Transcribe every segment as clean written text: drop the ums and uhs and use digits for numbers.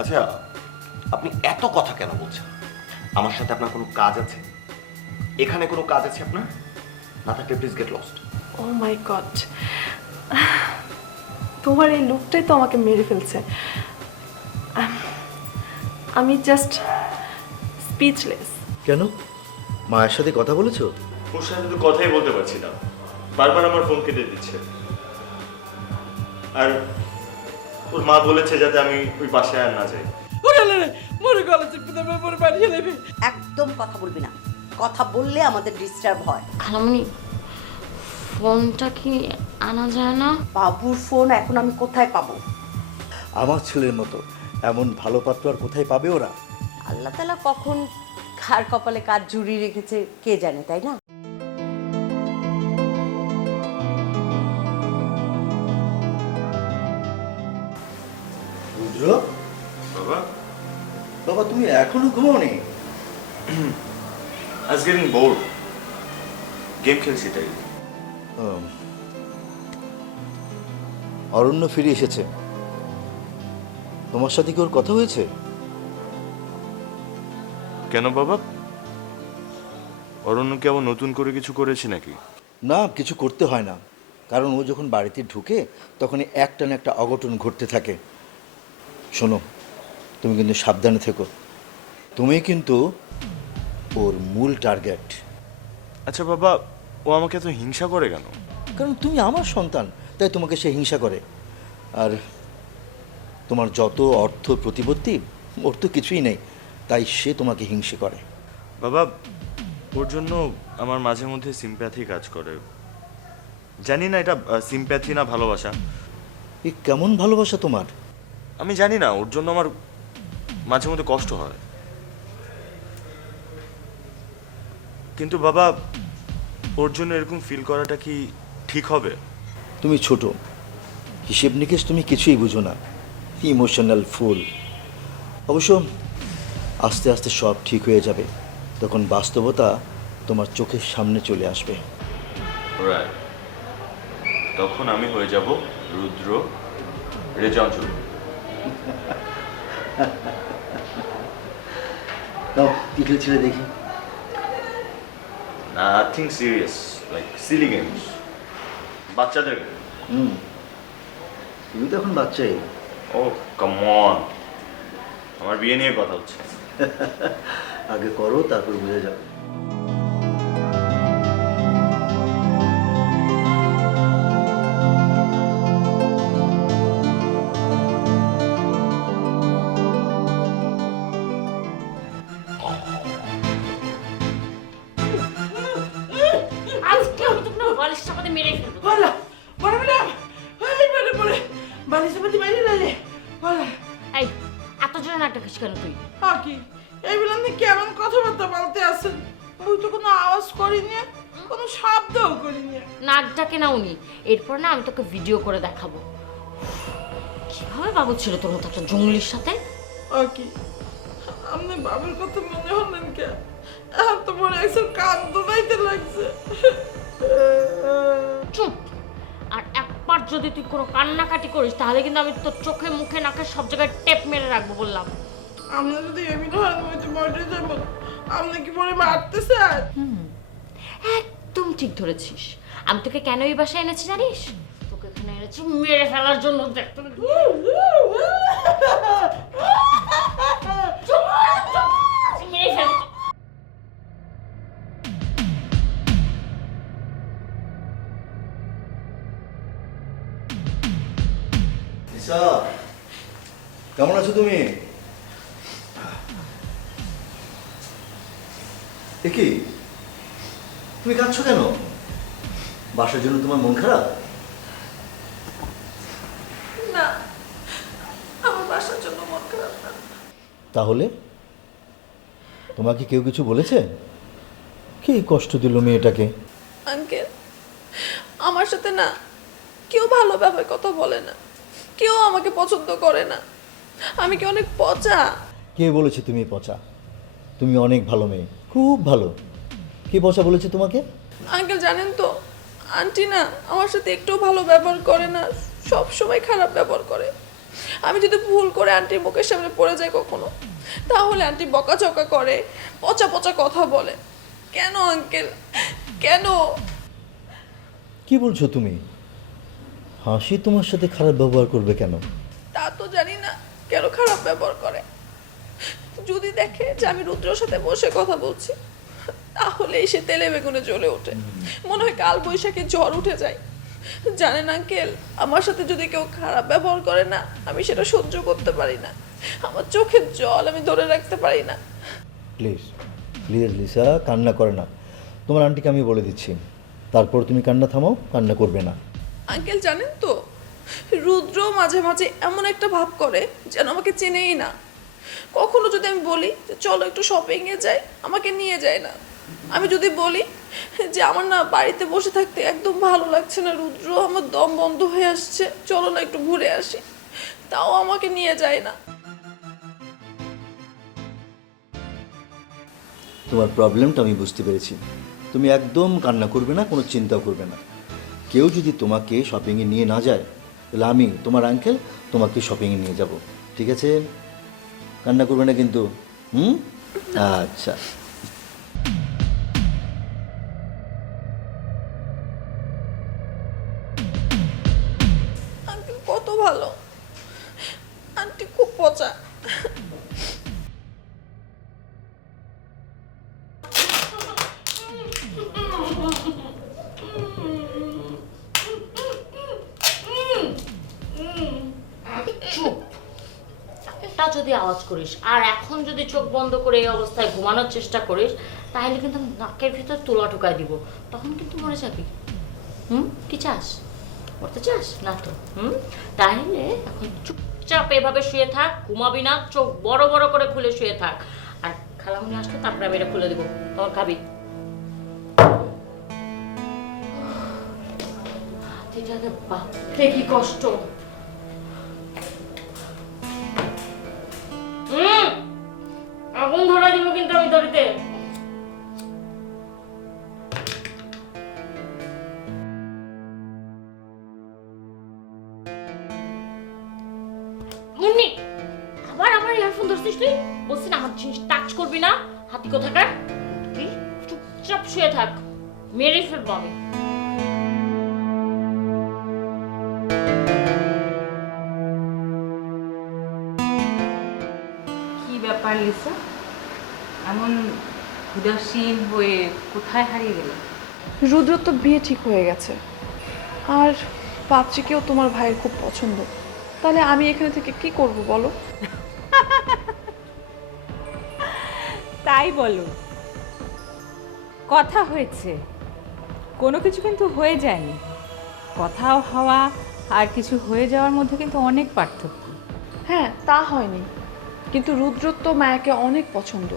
আচ্ছা, আপনি এত কথা কেন বলছেন? আমার সাথে আপনার কোনো কাজ আছে? এখানে কোনো কাজ আছে আপনার? না থাকলে please get lost. Oh my god, তোমার এই লুকটাই তো আমাকে মেরে ফেলছে। আমি জাস্ট স্পিচলেস। কেন, মায়ের সাথে কথা বলেছো? ওর সাথে তো কথাই বলতে পারছি না, বারবার আমার ফোন কেটে দিচ্ছে। আর ওর মা বলেছে যাতে আমি ওই বাসায় আর না যাই। একদম কথা বলবি না, কথা বললে আমাদের ডিস্টার্ব হয়। খালামণি, ফোনটা কি আনা যায় না? বাবুর ফোন এখন আমি কোথায় পাবো? আমার ছেলের মতো এমন ভালো পাত্র আর কোথায় পাবে ওরা? আল্লাহ তাআলা কখন কার কপালে কার জুড়ি রেখেছে কে জানে, তাই না? রুদ্র, বাবা, বাবা তুমি এখনো ঘুমাওনি? আজ গেটিং বোর্ড, গেম খেলছি তাই। অরণ্য ফিরে এসেছে, তোমার সাথে কি ওর কথা হয়েছে? কেন বাবা, অরণ্য কি আবার নতুন করে কিছু করেছে নাকি? না, কিছু করতে হয় না, কারণ ও যখন বাড়িতে ঢুকে তখনই একটা না একটা অঘটন ঘটতে থাকে। শোনো, তুমি কিন্তু সাবধানে থেকো, তুমি কিন্তু ওর মূল টার্গেট। আচ্ছা বাবা, ও আমাকে এত হিংসা করে কেন? কারণ তুমি আমার সন্তান, তাই তোমাকে সে হিংসা করে। আর তোমার যত অর্থ প্রতিপত্তি, ওর তো কিছুই নেই, তাই সে তোমাকে হিংসে করে। বাবা, ওর জন্য আমার মাঝে মধ্যে সিম্প্যাথি কাজ করে। জানি না এটা সিম্প্যাথি না ভালোবাসা। এ কেমন ভালোবাসা তোমার? আমি জানি না, ওর জন্য আমার মাঝে মধ্যে কষ্ট হয়। কিন্তু বাবা, ওর জন্য এরকম ফিল করাটা কি ঠিক হবে? তুমি ছোট, হিসেব নিকেশ তুমি কিছুই বুঝো না, ইমোশনাল ফুল। অবশ্য আস্তে আস্তে সব ঠিক হয়ে যাবে, তখন বাস্তবতা তোমার চোখের সামনে চলে আসবে। তখন আমি হয়ে যাব রুদ্র রেজাঞ্চল। দাও টিকেল ছেড়ে দেখি। Nothing serious, like silly games, বাচ্চাদের। তুমি তো এখন বাচ্চাই। ও কাম অন, আমার বিয়ে নিয়ে কথা হচ্ছে। আগে করো, তারপর বুঝে যাবে। আজকে আমি তো পুরো বালিশ চাপাতে মেরে ফেলবো। বলা বড় ম্যাডাম, এই বলে বলে বালিশ পাতি বাইরে লাইলে বলা। এই, এত জোরে নাটক কেন তুই? কি এই বলে আপনি কেমন কথাবার্তা বলতে আছেন? আমি তো কোনো আওয়াজ করিনি, কোনো শব্দও করিনি। নাক ডাকে না উনি। এরপর না আমি তোকে ভিডিও করে দেখাবো কিভাবে বাবু ছিল তোর মতো একটা জঙ্গলির সাথে। কি আপনি বাবার কথা মনে হলেন কে? এখন তো মনে একশো কান দোলাইতে লাগছে। চুপ! আর একবার যদি তুই কোনো কান্নাকাটি করিস তাহলে কিন্তু আমি তোর চোখে মুখে নাকে সব জায়গায় টেপ মেরে রাখবো বললাম। আপনি যদি এমনি হয় আমি তো মরে যাবো। আপনি কি পরে মারতে চান? একদম ঠিক ধরেছিস। আমি তোকে কেন এই বাসায় এনেছি জানিস? তোকে এখানে এনেছি মেরে ফেলার জন্য। দেখ তোকে মেরে ফেলবো। নিশা, কেমন আছো তুমি? কি তুমি কাঁদছো কেন? বাসার জন্য তোমার মন খারাপ? না, আমার বাসার জন্য মন খারাপ না। তাহলে তোমাকে কেউ কিছু বলেছে? কি কষ্ট দিল মেয়েটাকে? আঙ্কেল, আমার সাথে না কেউ ভালোভাবে কথা বলে না, কেউ আমাকে পছন্দ করে না। আমি কি অনেক পচা? কে বলেছে তুমি পচা? তুমি অনেক ভালো মেয়ে, খুব ভালো। কে পচা বলেছে তোমাকে? আঙ্কেল জানেন তো, আন্টি না আমার সাথে একটু ভালো ব্যবহার করে না, সব সময় খারাপ ব্যবহার করে। আমি যদি ভুল করে আন্টির মুখের সামনে পড়ে যাই কখনো, তাহলে আন্টি বকাঝকা করে, পচা পচা কথা বলে। কেন আঙ্কেল, কেন? কি বলছো তুমি? হাসি তোমার সাথে খারাপ ব্যবহার করবে কেন? তা তো জানি না কেন খারাপ ব্যবহার করে। যদি দেখে যে আমি রুদ্রর সাথে বসে কথা বলছি, তাহলে সে তেলে বেগুনে জ্বলে ওঠে, মনে হয় কাল বৈশাখে জ্বর উঠে যায়। জানেন আঙ্কেল, আমার সাথে যদি কেউ খারাপ ব্যবহার করে না, আমি সেটা সহ্য করতে পারি না। আমার চোখের জল আমি ধরে রাখতে পারি না। প্লিজ প্লিজ লিসা, কান্না করে না। তোমার আন্টিকে আমি বলে দিচ্ছি, তারপর তুমি কান্না থামাও, কান্না করবে না। আঙ্কেল জানেন তো, রুদ্র মাঝে মাঝে এমন একটা ভাব করে যেন আমাকে চেনেই না। কখনো যদি আমি বলি যে চলো একটু শপিংয়ে যাই, আমাকে নিয়ে যায় না। আমি যদি বলি যে আমার না বাড়িতে বসে থাকতে একদম ভালো লাগছে না রুদ্র, আমার দম বন্ধ হয়ে আসছে, চলো না একটু ঘুরে আসি, তাও আমাকে নিয়ে যায় না। তোমার প্রবলেমটা আমি বুঝতে পেরেছি। তুমি একদম কান্না করবে না, কোনো চিন্তাও করবে না। কেউ যদি তোমাকে শপিংয়ে নিয়ে না যায়, তাহলে আমি তোমার আঙ্কেল তোমাকে শপিংয়ে নিয়ে যাব, ঠিক আছে? কান্না করবে না কিন্তু, হুম? আচ্ছা। আঙ্কেল কত ভালো, আন্টি খুব পচা। একটা যদি আওয়াজ করিস আর এখন যদি চোখ বন্ধ করে এই অবস্থায় ঘুমানোর চেষ্টা করিস, তাহলে কিন্তু আমি নাকের ভিতর তুলা ঢুকাই দিব, তখন কিন্তু মরে যাবি। কি চাস? মরতে চাস না তো? তাহলে এখন চুপচাপ এভাবে শুয়ে থাক, ঘুমাবি না, চোখ বড় বড় করে খুলে শুয়ে থাক। আর খালামুনি আসলে তারপরে আমি এটা খুলে দিব, তখন খাবি। এটাকে বাপরে কি কষ্ট। আগুন ধরা দিব কিন্তু আমি দড়িতে। মুন্নি, আবার আমার ইয়ারফোন ধরছিস তুই? বলছি না আমার জিনিস টাচ করবি না, হাতি কোথাকার। তুই চুপচাপ শুয়ে থাক, মেরে ফেলবো আমি। কি ব্যাপার লিসা, এমন উদাসীন হয়ে কোথায় হারিয়ে গেল? রুদ্র তো বিয়ে ঠিক হয়ে গেছে, আর পাত্রীকেও তোমার ভাইয়ের খুব পছন্দ। তাহলে আমি এখানে থেকে কি করব বলো? তাই বলো, কথা হয়েছে, কোনো কিছু কিন্তু হয়ে যায়নি। কথাও হওয়া আর কিছু হয়ে যাওয়ার মধ্যে কিন্তু অনেক পার্থক্য। হ্যাঁ, তা হয়নি, কিন্তু রুদ্র তো মায়াকে অনেক পছন্দ।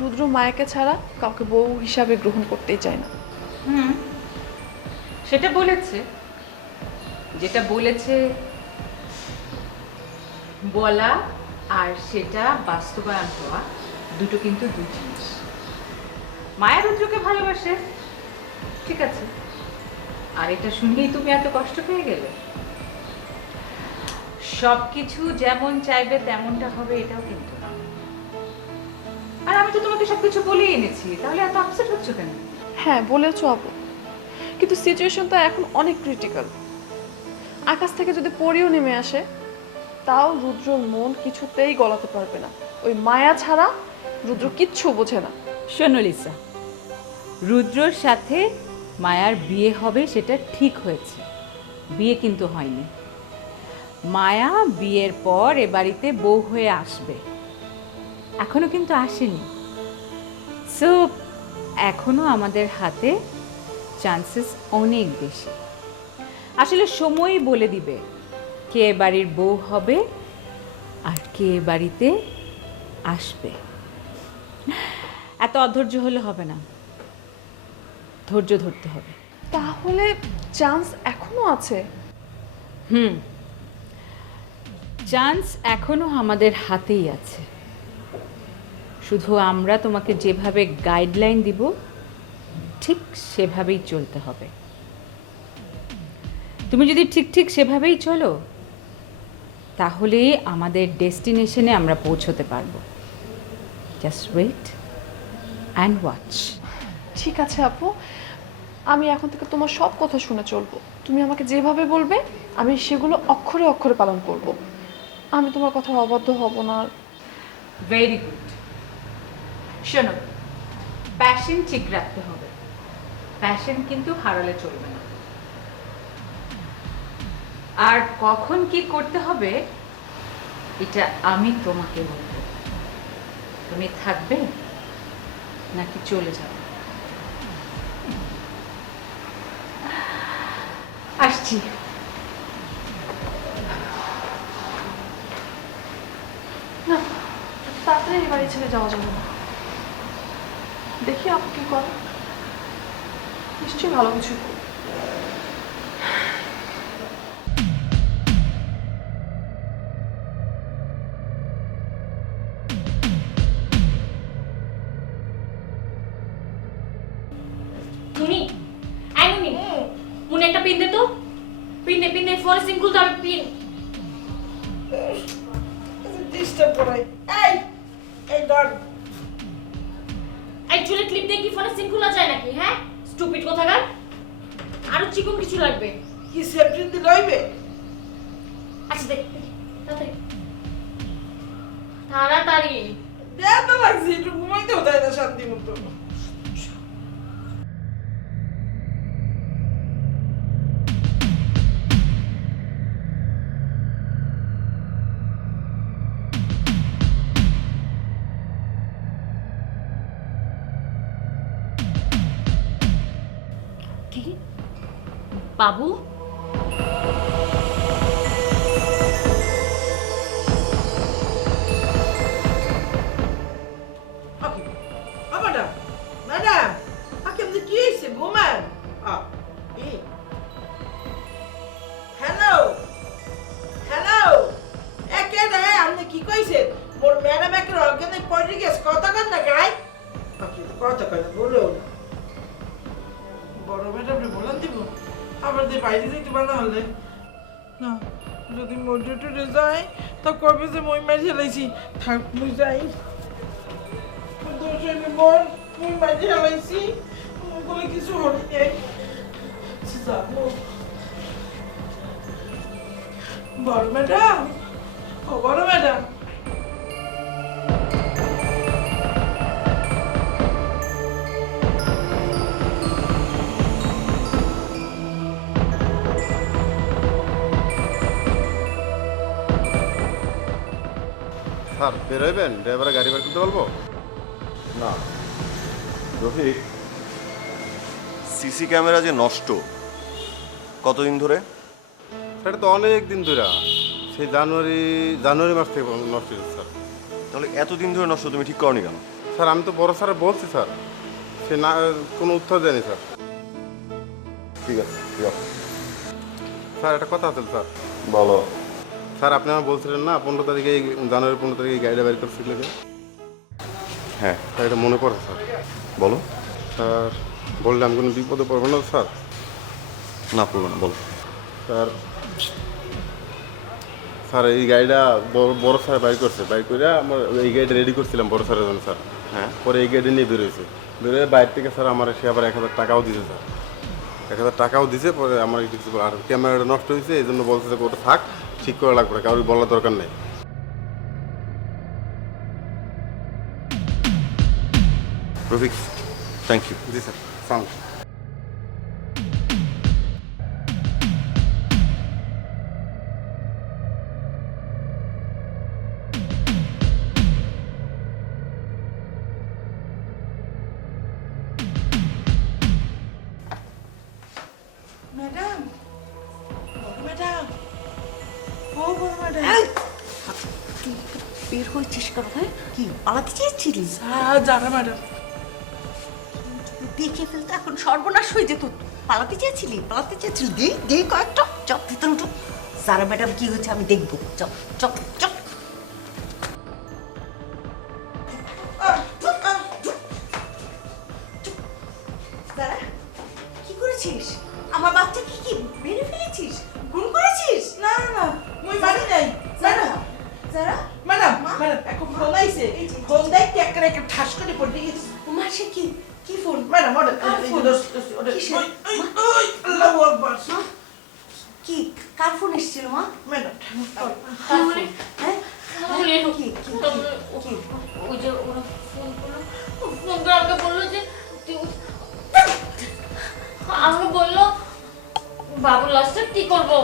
রুদ্র মায়াকে ছাড়া কাউকে বউ হিসাবে গ্রহণ করতেই চায় না। সেটা বলেছে, যেটা বলেছে বলা আর সেটা বাস্তবায়ন হওয়া দুটো কিন্তু দুই জিনিস। মায়া রুদ্রকে ভালোবাসে, ঠিক আছে, আর এটা শুনেই তুমি এত কষ্ট পেয়ে গেলে? সব কিছু যেমন চাইবে তেমনটা হবে এটাও কিন্তু না। আর আমি তো তোমাকে সবকিছু বলেই এনেছি, তাহলে এত আপসেট হচ্ছ কেন? হ্যাঁ বলেছো আপু, কিন্তু সিচুয়েশনটা এখন অনেক ক্রিটিক্যাল। আকাশ থেকে যদি পরিও নেমে আসে, তাও রুদ্রর মন কিছুতেই গলাতে পারবে না। ওই মায়া ছাড়া রুদ্র কিচ্ছু বোঝে না। শোনো লিসা, রুদ্রর সাথে মায়ার বিয়ে হবে সেটা ঠিক হয়েছে, বিয়ে কিন্তু হয়নি। মায়া বিয়ের পর এ বাড়িতে বউ হয়ে আসবে, এখনো কিন্তু আসেনি। সো এখনো আমাদের হাতে চান্সেস অনেক বেশি। আসলে সময়ই বলে দিবে কে এ বাড়ির বউ হবে আর কে এ বাড়িতে আসবে। এত অধৈর্য হলে হবে না, ধৈর্য ধরতে হবে। তাহলে চান্স এখনো আছে? চান্স এখনো আমাদের হাতেই আছে, শুধু আমরা তোমাকে যেভাবে গাইডলাইন দিব ঠিক সেভাবেই চলতে হবে। তুমি যদি ঠিক ঠিক সেভাবেই চলো, তাহলেই আমাদের ডেস্টিনেশনে আমরা পৌঁছতে পারবো। Just wait and watch. ঠিক আছে আপু, আমি এখন থেকে তোমার সব কথা শুনে চলবো। তুমি আমাকে যেভাবে বলবে আমি সেগুলো অক্ষরে অক্ষরে পালন করব। আমি তোমার কথা অবাধ্য হব না। Very good. শোনো, প্যাশন ঠিক রাখতে হবে, প্যাশন কিন্তু হারালে চলবে না। আর কখন কি করতে হবে এটা আমি তোমাকে বলবো। তুমি থাকবে নাকি চলে যাবে? আসছি। না, তাড়াতাড়ি এই বাড়ি ছেড়ে যাওয়া যাবে না। দেখি আপু কি করে, নিশ্চয়ই ভালো কিছু করবে। মুনি, আই মুনি, মুনি একটা পিন দে তো। পিন দে ফোন সিম খুলতে হবে, পিন। ডিস্টার্ব করাই। এই ধর। এই চুলে ক্লিপ দিয়ে কি ফোনে সিম খোলা যায় নাকি? হ্যাঁ, স্টুপিড কোথাকার। আরো চিকন কিছু লাগবে। কি সেফটিন দিলে হইবে? আচ্ছা দেখ, তাড়াতাড়ি তাড়াতাড়ি। দেয়া তো লাগছে, একটু ঘুমাইতেও দেয় না শান্তি মতো। কি বাবু? ম্যাডাম, ম্যাডাম, আপনি কি হয়েছে? ঘুমান। হ্যালো, হ্যালো, একে রে, আপনি কি কইছেন? মোর ম্যাডাম একে অজ্ঞানে পড়ে গেছে, কথা কন না গাই। কথা কয় না, বলো না। বড় ম্যাডাম বলেন দিব, আবার যে বাইরে যেতে পারা হলে না, যদি মধ্যে টুটে যায় তা কবে যে মই মাঝে লাইছি, থাক মুই যাই। মই মাঝে লাইছি, ওগুলো কিছু হলি নেই। যাবো। বড় ম্যাডাম, ও বড় ম্যাডাম, স্যার বেরোবেন? ড্রাইভারের গাড়ি বের করতে বলবো? না রফিক, সিসি ক্যামেরা যে নষ্ট কতদিন ধরে? সেটা তো অনেক দিন ধরে, সেই জানুয়ারি মাস থেকে নষ্ট হয়েছে স্যার। তাহলে এতদিন ধরে নষ্ট, তুমি ঠিক করনি কেন? স্যার আমি তো বড় স্যার বলছি স্যার, সে না কোনো উত্তর দেয়নি স্যার। ঠিক আছে, ঠিক আছে, স্যার একটা কথা আছে স্যার। বলো। স্যার আপনি আমার বলছিলেন না 15 তারিখে, জানুয়ারি 15 তারিখে গাড়িটা বের করছিল? হ্যাঁ, স্যার এটা মনে পড়ে স্যার। বলো। স্যার বললাম কোনো বিপদে পড়বো না স্যার? না, পড়বো না, বলো। স্যার স্যার এই গাড়িটা বড় স্যার বাইক করছে, বাইক করে আমার এই গাড়িটা রেডি করছিলাম বড় স্যারের জন্য স্যার। হ্যাঁ, পরে এই গাড়ি নিয়ে বেরোয়েছে, বেরোয় বাইরে থেকে স্যার আমার সে আবার 1000 টাকাও দিয়েছে স্যার। 1000 টাকাও দিয়েছে। পরে আমার কিছু আর ক্যামেরাটা নষ্ট হয়েছে, এই জন্য বলছে যে ওটা থাক, ঠিক করা লাগবে না, কারোর বলার দরকার নেই। Rafiq, thank you. জি স্যার, সাউন্ড। ম্যাডাম, বড় ম্যাডাম, ও বড় ম্যাডাম। বের হয়েছিস কেন? হ্যাঁ, কি পালাতে চেয়েছিলিস? যারা ম্যাডাম, দেখে ফেলতে এখন সর্বনাশ হয়ে যেত। পালাতে চেয়েছিলি? দেই কয়েকটা। চপ ভিতরে উঠো। সারা ম্যাডাম কি হয়েছে আমি দেখবো। Chop chop chop. সারা, কি করেছিস? আমার বাচ্চাকে কি মেরে ফেলেছিস? খুন করেছিস? না না না, মই বাড়ি নাই। ম্যাডাম ম্যাডাম এখন ফোন আইছে ফোন দেখ কি একটা একটা ঠাস করে পড়ে গেছে মা সে কি কি ফোন ম্যাডাম ওটা কার ফোন? কিসের? আল্লাহু আকবার কি কার ফোন এসেছিল মা ম্যাডাম কার ফোন হ্যাঁ তাহলে কি কি ওই যে ওরা ফোন করলো ফোন করে আমাকে বললো যে আমাকে বললো বাবুর লাশটা কি করবো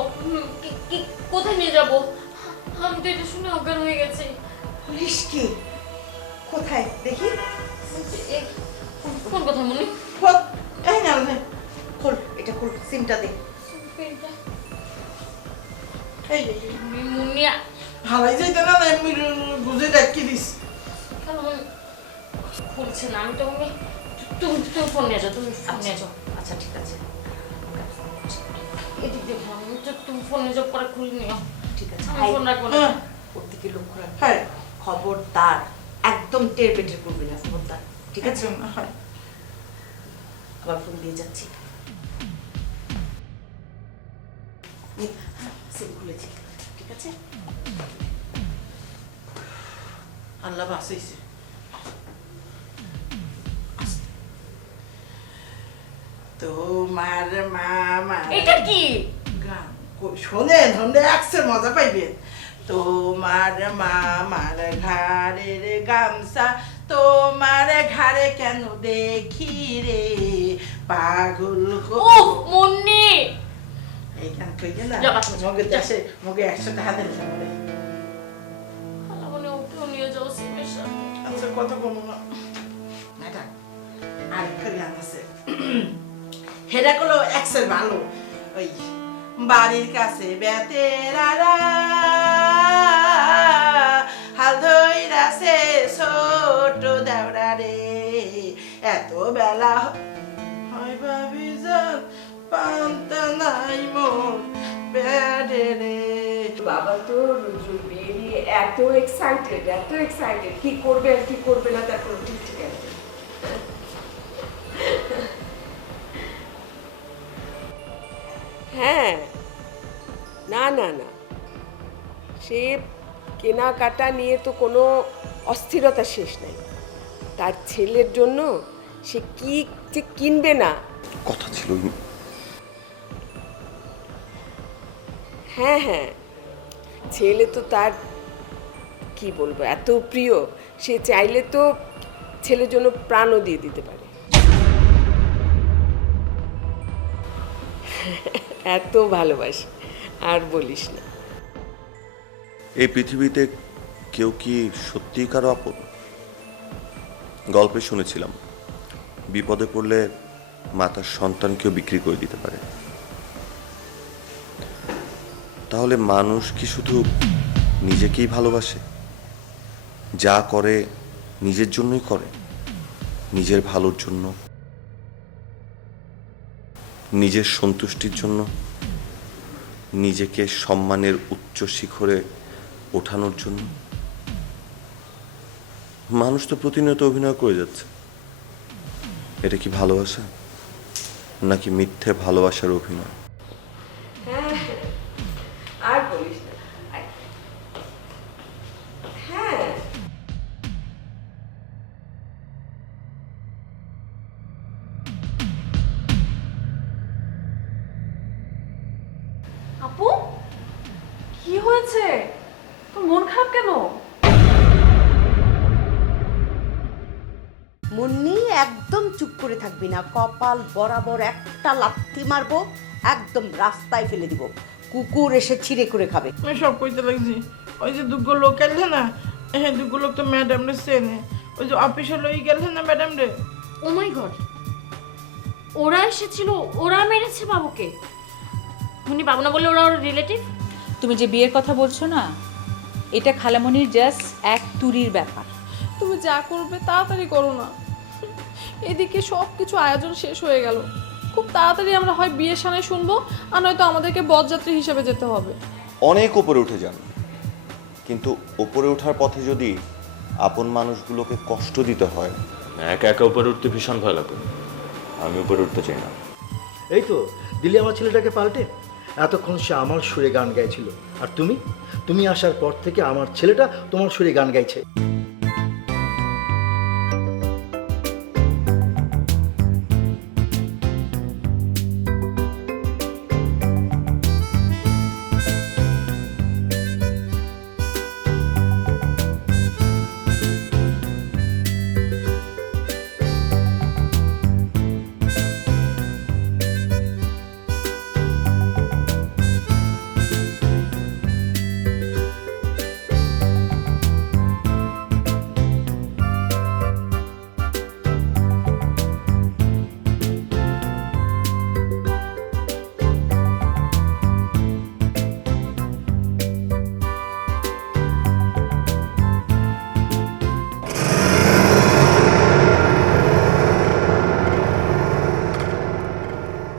কোথায় নিয়ে যাবো আমি তো এটা শুনে অজ্ঞান হয়ে গেছি পুলিশ কি কোথায় দেখি ফোন কোথায় মনে ফোন এই না খোল এটা খোল সিমটা দে এই মুন্নিয়া হালাই যাইতে না এমনি বুঝে ডাকি দিস খুলছে না আমি তোমাকে তুমি তুমি ফোন নিয়ে যাও তুমি ফোন নিয়ে যাও আচ্ছা ঠিক আছে এদিক দেখো আমি তো তুমি ফোন নিয়ে যাও পরে খুলে নিও ঠিক আছে আমি ফোন রাখবো না ওর দিকে লক্ষ্য রাখ হ্যাঁ খবরদার একদম টের পেটের করবি না খবরদার ঠিক আছে হ্যাঁ আবার ফোন দিয়ে যাচ্ছি সিম খুলেছি ঠিক আছে আল্লাহ বাঁচাইছে তোমার মামা এটা কি গান শোনেন শুনলে একসে মজা পাইবেন তোমার মামার ঘাড়ের গামছা তোমার ঘাড়ে কেন দেখি রে পাগল ও মুন্নি এই গান কইছে না যাবা। মগে দেশে মগে 100 টাকা দিলে মরে আল্লাহ মনে ওকেও নিয়ে যাও সিমের সাথে আচ্ছা কথা বলো না ম্যাডাম আরেকটা গান আছে হেরা গুলো একসের ভালো ওই বাড়ির কাছে বেতেরারা হাল ধইরাছে ছোট দেওরা রে এত বেলা হয় ভাবি যান পান্তা নাই মোর বেডে রে বাবা তো রুদ্র বিয়ে নিয়ে এত এক্সাইটেড কি করবে আর কি করবে না তার কোনো ঠিক ঠিকানা নেই। হ্যাঁ না না না সে কেনাকাটা নিয়ে তো কোনো অস্থিরতা শেষ নাই তার ছেলের জন্য সে কি যে কিনবে না কথা ছিল হ্যাঁ হ্যাঁ ছেলে তো তার কি বলবো এত প্রিয় সে চাইলে তো ছেলের জন্য প্রাণও দিয়ে দিতে পারে এত ভালোবাসি আর বলিস না এই পৃথিবীতে কেউ কি সত্যিই কারো আপন? গল্পে শুনেছিলাম বিপদে পড়লে মাতার সন্তানকেও বিক্রি করে দিতে পারে। তাহলে মানুষ কি শুধু নিজেকেই ভালোবাসে? যা করে নিজের জন্যই করে, নিজের ভালোর জন্য, নিজের সন্তুষ্টির জন্য, নিজেকে সম্মানের উচ্চ শিখরে ওঠানোর জন্য। মানুষ তো প্রতিনিয়ত অভিনয় করে যাচ্ছে। এটা কি ভালোবাসা নাকি মিথ্যে ভালোবাসার অভিনয়? হ্যাঁ আর বলিস না হ্যাঁ আপু কি হয়েছে তোর মন খারাপ কেন মুন্নি একদম চুপ করে থাকবি না কপাল বরাবর একটা লাথি মারবো একদম রাস্তায় ফেলে দিব কুকুর এসে ছিঁড়ে করে খাবে আমি সব কইতে লাগছি ওই যে দুগো লোক এলে না হ্যাঁ দুগো লোক তো ম্যাডাম রে চেনে ওই যে অফিসে লই গেলেন না ম্যাডাম রে ও মাই গড ওরা এসেছিল ওরা মেরেছে বাবুকে মুন্নি বাবু না বললে ওরা ওর রিলেটিভ তুমি যে বিয়ের কথা বলছো না এটা খালামণির জাস্ট এক তুরির ব্যাপার তুমি যা করবে তাড়াতাড়ি করো না এদিকে সব কিছু আয়োজন শেষ হয়ে গেল খুব তাড়াতাড়ি আমরা হয় বিয়ের সানাই শুনবো আর নয়তো আমাদেরকে বরযাত্রী হিসেবে যেতে হবে অনেক উপরে উঠে যান, কিন্তু উপরে ওঠার পথে যদি আপন মানুষগুলোকে কষ্ট দিতে হয়। একা একা উপরে উঠতে ভীষণ ভয় লাগে, আমি উপরে উঠতে চাই না। এই তো দিলি আমার ছেলেটাকে পাল্টে এতক্ষণ সে আমার সুরে গান গাইছিল, আর তুমি আসার পর থেকে আমার ছেলেটা তোমার সুরে গান গাইছে।